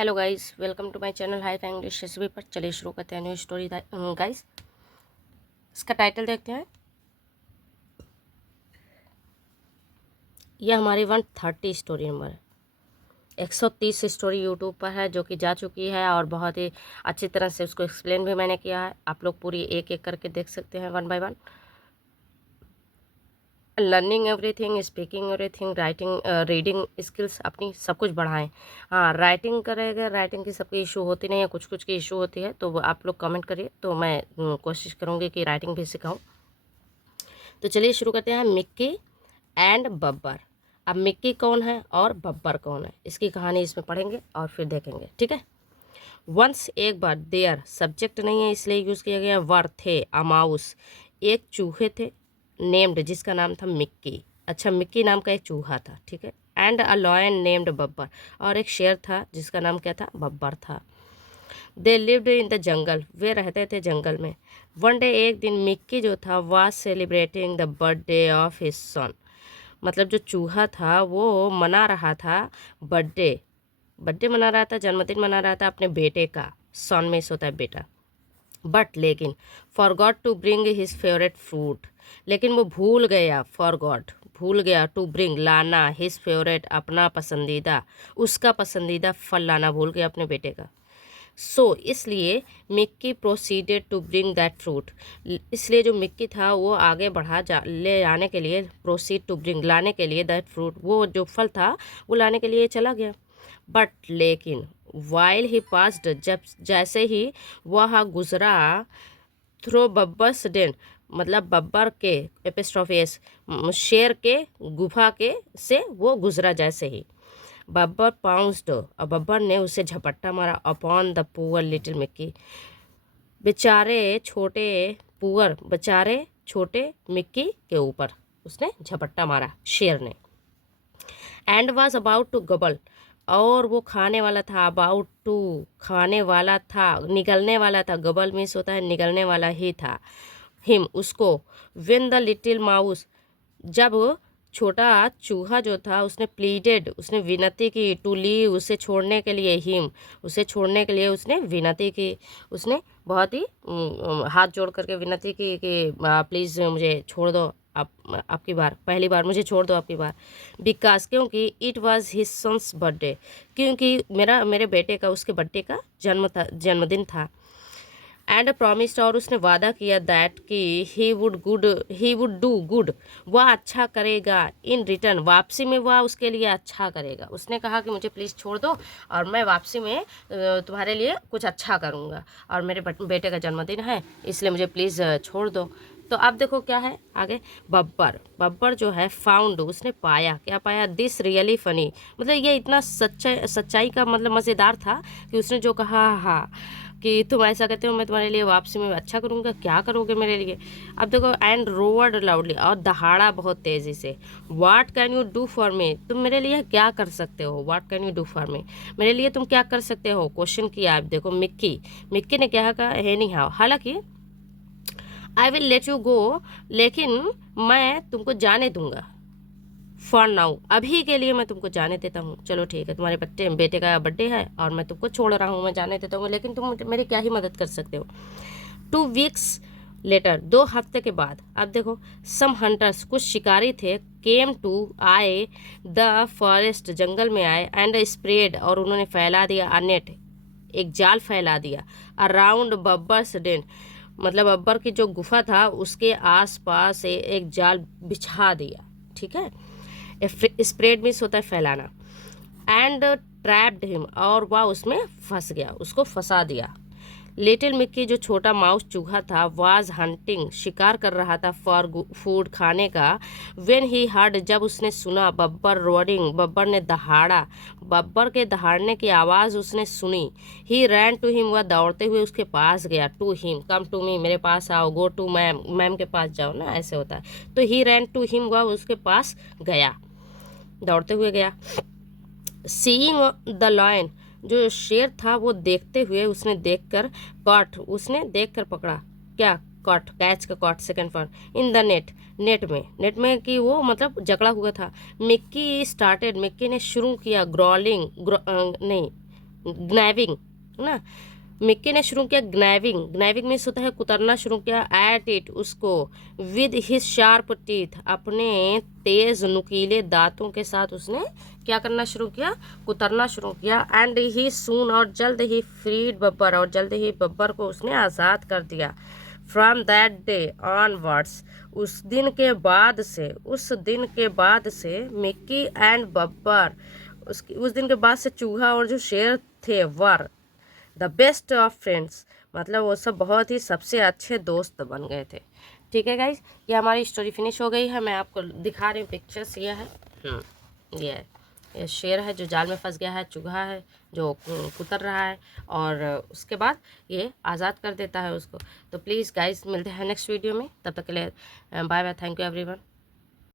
Hello guys, welcome to my channel हाई फैंग English recipe पर। चलिए शुरू करते हैं न्यू स्टोरी गाइस। इसका टाइटल देखते हैं। यह हमारी 130 स्टोरी नंबर है। 130 स्टोरी यूट्यूब पर है जो कि जा चुकी है और बहुत ही अच्छी तरह से उसको एक्सप्लेन भी मैंने किया है। आप लोग पूरी एक एक करके देख सकते हैं one by one. Learning everything, speaking everything, writing reading skills अपनी सब कुछ बढ़ाएं। हाँ, राइटिंग करेंगे। राइटिंग की सबकी इशू होती नहीं है, कुछ कुछ की इशू होती है, तो आप लोग कमेंट करिए तो मैं कोशिश करूँगी कि राइटिंग भी सिखाऊँ। तो चलिए शुरू करते हैं। Mickey and Babbar. अब मिक्की कौन है और बब्बर कौन है, इसकी कहानी इसमें पढ़ेंगे और फिर देखेंगे, ठीक है। वंस, एक बार। देयर सब्जेक्ट नहीं है इसलिए यूज़ किया गया। वर थे, अ माउस, एक चूहे थे। नेम्ड, जिसका नाम था मिक्की। अच्छा, मिक्की नाम का एक चूहा था, ठीक है। And a lion named Babbar, और एक शेर था जिसका नाम क्या था, बब्बर था। They lived in the jungle, वे रहते थे जंगल में। वन डे, एक दिन, मिक्की जो था was celebrating the birthday of his son. मतलब जो चूहा था वो मना रहा था बर्थडे। बर्थडे मना रहा था, जन्मदिन मना रहा था अपने बेटे का। सन में होता है बेटा। बट लेकिन, forgot to bring his favourite fruit, लेकिन वो भूल गया। फॉरगॉट, भूल गया। टू ब्रिंग, लाना। हिज फेवरेट, अपना पसंदीदा, उसका पसंदीदा फल लाना भूल गया अपने बेटे का। सो इसलिए Mickey proceeded to bring that fruit, इसलिए जो मिक्की था वो आगे बढ़ा ले आने के लिए, प्रोसीड टू ब्रिंग, लाने के लिए, दैट फ्रूट, वो जो फल था वो लाने के लिए चला गया। बट लेकिन, वाइल ही पास्ड, जब जैसे ही वह गुजरा, थ्रो बब्बर्स डेन, मतलब बब्बर के, एपिस्ट्रोफेस, शेर के गुफा के से वो गुजरा जैसे ही। बब्बर पाउंस्ड, और बब्बर ने उसे झपट्टा मारा। Upon the poor little Mickey, बेचारे छोटे, पुअर बेचारे छोटे मिक्की के ऊपर उसने झपट्टा मारा, शेर ने। एंड वॉज अबाउट टू गबल, और वो खाने वाला था। अबाउट टू, खाने वाला था, निकलने वाला था। गबल मीन्स होता है निकलने वाला ही था। हिम, उसको। विन द लिटिल माउस, जब छोटा चूहा जो था उसने प्लीडेड, उसने विनती की। टू लीव, उसे छोड़ने के लिए। हिम, उसे छोड़ने के लिए उसने विनती की। उसने बहुत ही हाथ जोड़ करके विनती की कि प्लीज़ मुझे छोड़ दो, आप आपकी बार, पहली बार मुझे छोड़ दो आपकी बार। बिकॉज, क्योंकि it was his son's birthday, क्योंकि मेरे बेटे का, उसके बर्थडे का जन्मदिन था। एंड प्रॉमिस्ड, और उसने वादा किया, दैट कि ही वुड डू गुड, वह अच्छा करेगा। इन रिटर्न, वापसी में वह उसके लिए अच्छा करेगा। उसने कहा कि मुझे प्लीज़ छोड़ दो और मैं वापसी में तुम्हारे लिए कुछ अच्छा करूँगा, और मेरे बेटे का जन्मदिन है इसलिए मुझे प्लीज़ छोड़ दो। तो अब देखो क्या है आगे। बब्बर, बब्बर जो है, फाउंड, उसने पाया, क्या पाया, दिस रियली फनी, मतलब ये इतना सच्चाई का मतलब मज़ेदार था कि उसने जो कहा, हाँ, कि तुम ऐसा कहते हो मैं तुम्हारे लिए वापसी में अच्छा करूँगा, क्या करोगे मेरे लिए। अब देखो, एंड रोवर्ड लाउडली, और दहाड़ा बहुत तेज़ी से। What can you do for me, तुम मेरे लिए क्या कर सकते हो। What can you do for me, मेरे लिए तुम क्या कर सकते हो, क्वेश्चन किया। अब देखो मिक्की ने क्या कहा, एनी हाउ, हालांकि, I will let you go, लेकिन मैं तुमको जाने दूंगा। फॉर नाउ, अभी के लिए मैं तुमको जाने देता हूँ। चलो ठीक है, तुम्हारे बेटे का बर्थडे है और मैं तुमको छोड़ रहा हूँ, मैं जाने देता हूँ, लेकिन तुम मेरी क्या ही मदद कर सकते हो। 2 वीक्स लेटर, 2 हफ्ते के बाद। अब देखो, सम हंटर्स, कुछ शिकारी थे, केम टू, आए, द फॉरेस्ट, जंगल में आए, एंड स्प्रेड, और उन्होंने फैला दिया, अ नेट, एक जाल फैला दिया, अराउंड बब्बर्स डेन, मतलब बब्बर की जो गुफा था उसके आसपास एक जाल बिछा दिया, ठीक है। स्प्रेड मीन्स होता है फैलाना। एंड ट्रैप्ड हिम, और वह उसमें फंस गया, उसको फंसा दिया। लिटिल मिक्की, जो छोटा माउस चूहा था, वाज हंटिंग, शिकार कर रहा था, फॉर फूड, खाने का। व्हेन ही हर्ड, जब उसने सुना, बब्बर रोडिंग, बब्बर ने दहाड़ा, बब्बर के दहाड़ने की आवाज़ उसने सुनी। ही रैन टू हिम, वह दौड़ते हुए उसके पास गया। To him, come to me, मेरे पास आओ। गो टू मैम, मैम के पास जाओ ना, ऐसे होता है। तो ही रैन टू हिम, वह उसके पास गया, दौड़ते हुए गया। सीइंग द लायन, जो शेर था वो देखते हुए, उसने देखकर, कॉट, उसने देखकर पकड़ा, क्या, कॉट, कैच का caught, second form, in the net, net में कि वो मतलब जकड़ा हुआ था। मिक्की स्टार्टेड, मिक्की ने शुरू किया, ग्रॉलिंग, नहीं, ग्नैविंग ना, मिक्की ने शुरू किया ग्नैविंग। ग्नैविंग में होता है कुतरना शुरू किया। एट इट, उसको। विद हिज शार्प टीथ, अपने तेज नुकीले दांतों के साथ उसने क्या करना शुरू किया, कुतरना शुरू किया। एंड ही सून, और जल्द ही फ्रीड बब्बर, और जल्द ही बब्बर को उसने आज़ाद कर दिया। फ्रॉम दैट डे ऑनवर्ड्स, उस दिन के बाद से, उस दिन के बाद से मिक्की एंड बब्बर, उस दिन के बाद से चूहा और जो शेर थे were the best of friends, मतलब वो सब बहुत ही सबसे अच्छे दोस्त बन गए थे। ठीक है गाइज, ये हमारी स्टोरी फिनिश हो गई है। मैं आपको दिखा रही हूँ पिक्चर्स, ये है ये है, ये शेर है जो जाल में फंस गया है, चूहा है जो कुतर रहा है, और उसके बाद ये आज़ाद कर देता है उसको। तो प्लीज़ गाइज मिलते हैं नेक्स्ट वीडियो में, तब तक के लिए bye bye, thank you everyone.